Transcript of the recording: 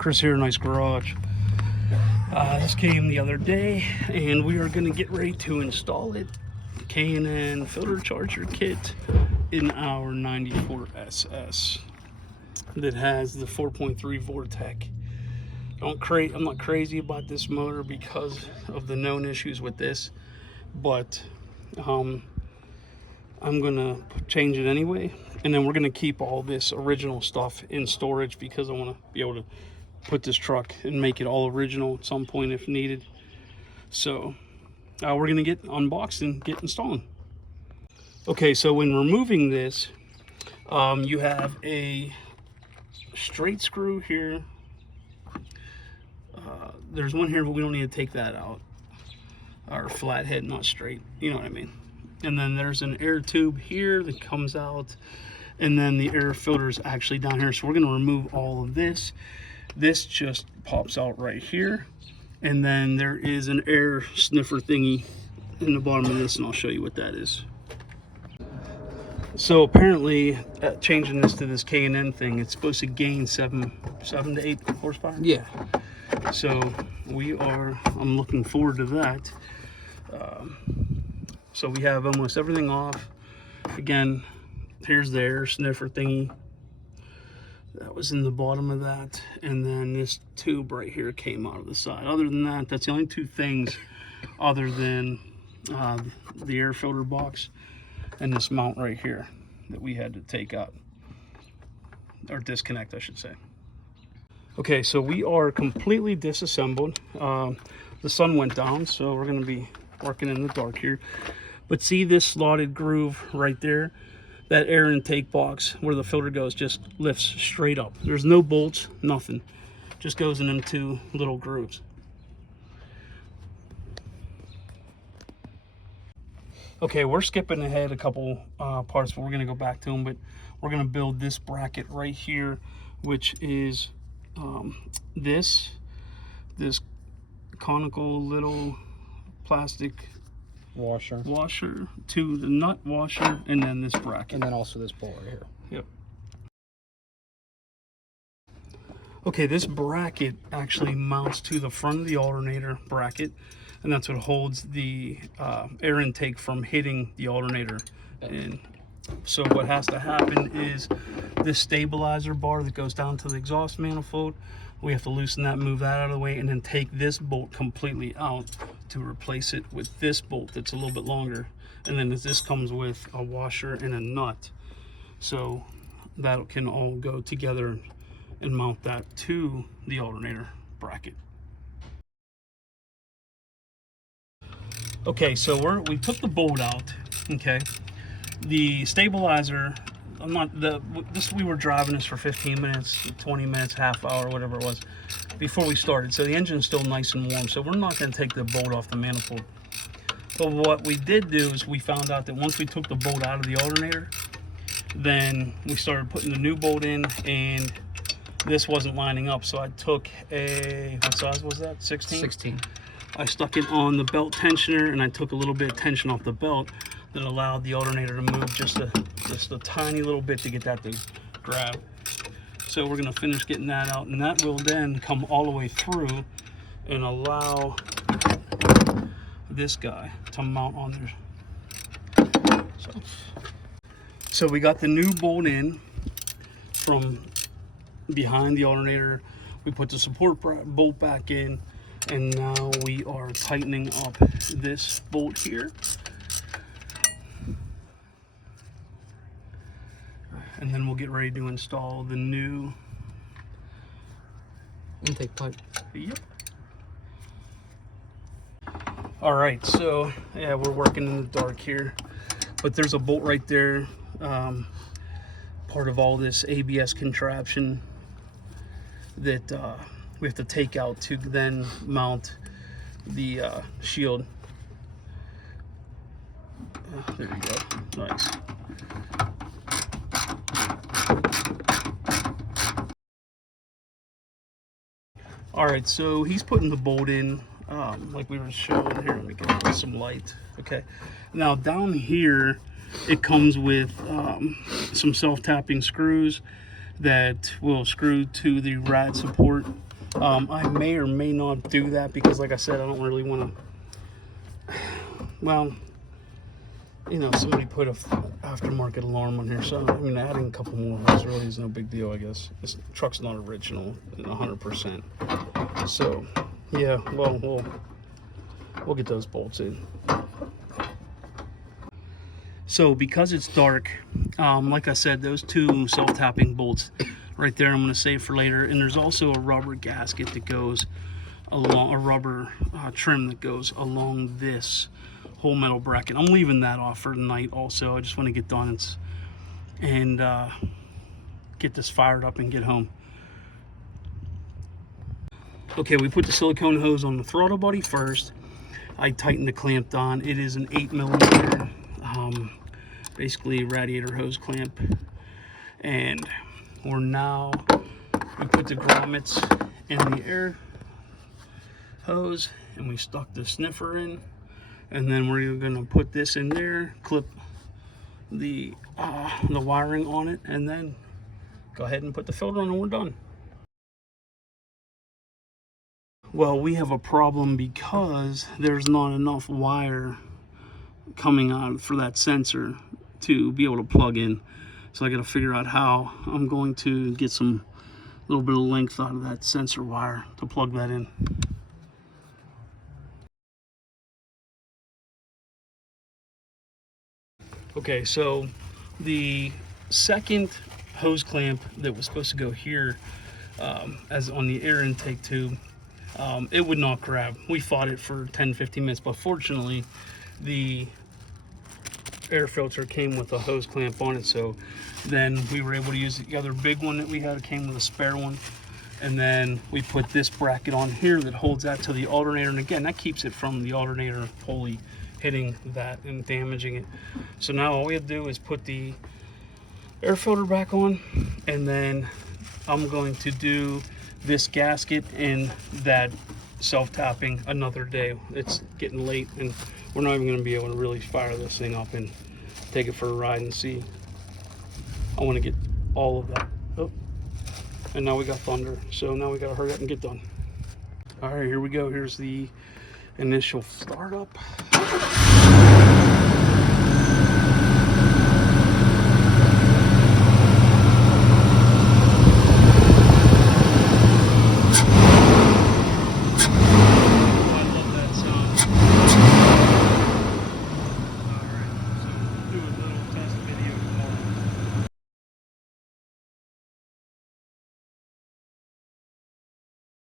Chris here, Nice Garage. This came the other day, and we are going to get ready to install it. K&N filter charger kit in our 94 SS that has the 4.3 Vortec. I'm not crazy about this motor because of the known issues with this, but I'm gonna change it anyway, and then we're gonna keep all this original stuff in storage because I want to be able to put this truck and make it all original at some point if needed. So we're gonna get unboxed and get installing. Okay, so when removing this, you have a straight screw here. There's one here, but we don't need to take that out. Or flathead, not straight, you know what I mean. And then there's an air tube here that comes out, and then the air filter is actually down here. So we're going to remove all of this. This just pops out right here, and then there is an air sniffer thingy in the bottom of this, and I'll show you what that is. So apparently, changing this to this K&N thing, it's supposed to gain 7 to 8 horsepower. Yeah. So I'm looking forward to that. So we have almost everything off. Again, here's the air sniffer thingy. That was in the bottom of that. And then this tube right here came out of the side. Other than that, that's the only two things other than the air filter box and this mount right here that we had to take out. Or disconnect, I should say. Okay, so we are completely disassembled. The sun went down, so we're going to be working in the dark here. But see this slotted groove right there? That air intake box where the filter goes just lifts straight up. There's no bolts, nothing. Just goes in them two little grooves. Okay, we're skipping ahead a couple parts, but we're going to go back to them. But we're going to build this bracket right here, which is this conical little plastic washer to the nut washer, and then this bracket, and then also this bolt right here. Yep. Okay, this bracket actually mounts to the front of the alternator bracket, and that's what holds the air intake from hitting the alternator. And so what has to happen is this stabilizer bar that goes down to the exhaust manifold, we have to loosen that, move that out of the way, and then take this bolt completely out to replace it with this bolt that's a little bit longer. And then this comes with a washer and a nut, so that can all go together and mount that to the alternator bracket. Okay, so we took the bolt out. Okay, the stabilizer, we were driving this for 15 minutes, 20 minutes, half hour, whatever it was, before we started. So the engine's still nice and warm, so we're not going to take the bolt off the manifold. But what we did do is we found out that once we took the bolt out of the alternator, then we started putting the new bolt in, and this wasn't lining up. So I took what size was that? 16? 16. I stuck it on the belt tensioner, and I took a little bit of tension off the belt that allowed the alternator to move just a tiny little bit to get that to grab. So we're going to finish getting that out, and that will then come all the way through and allow this guy to mount on there. So we got the new bolt in from behind the alternator. We put the support bolt back in, and now we are tightening up this bolt here. And then we'll get ready to install the new intake pipe. Yep. All right, so yeah, we're working in the dark here, but there's a bolt right there, part of all this ABS contraption that we have to take out to then mount the shield. There you go, nice. All right, so he's putting the bolt in, like we were showing here. Let me get some light. Okay, now down here it comes with some self-tapping screws that will screw to the rad support I may or may not do that because, like I said, I don't really want to. Well, you know, somebody put a aftermarket alarm on here, so I mean, adding a couple more holes really is no big deal, I guess. This truck's not original, 100%. So, yeah, well, we'll get those bolts in. So, because it's dark, like I said, those two self-tapping bolts right there, I'm going to save for later. And there's also a rubber gasket that goes along, a rubber trim that goes along this whole metal bracket. I'm leaving that off for tonight also. I just want to get done and get this fired up and get home. Okay, we put the silicone hose on the throttle body first. I tightened the clamp on. It is an 8mm, basically radiator hose clamp. And we put the grommets in the air hose, and we stuck the sniffer in. And then we're gonna put this in there, clip the wiring on it, and then go ahead and put the filter on, and we're done. Well, we have a problem because there's not enough wire coming out for that sensor to be able to plug in. So I got to figure out how I'm going to get some little bit of length out of that sensor wire to plug that in. Okay, so the second hose clamp that was supposed to go here, as on the air intake tube, it would not grab. We fought it for 10-15 minutes, but fortunately the air filter came with a hose clamp on it, so then we were able to use the other big one that we had. It came with a spare one, and then we put this bracket on here that holds that to the alternator, and again, that keeps it from the alternator pulley hitting that and damaging it. So now all we have to do is put the air filter back on, and then I'm going to do this gasket and that self-tapping another day. It's getting late, and we're not even going to be able to really fire this thing up and take it for a ride and see. I want to get all of that. Oh, and now we got thunder, so now we got to hurry up and get done. All right, here we go. Here's the initial startup.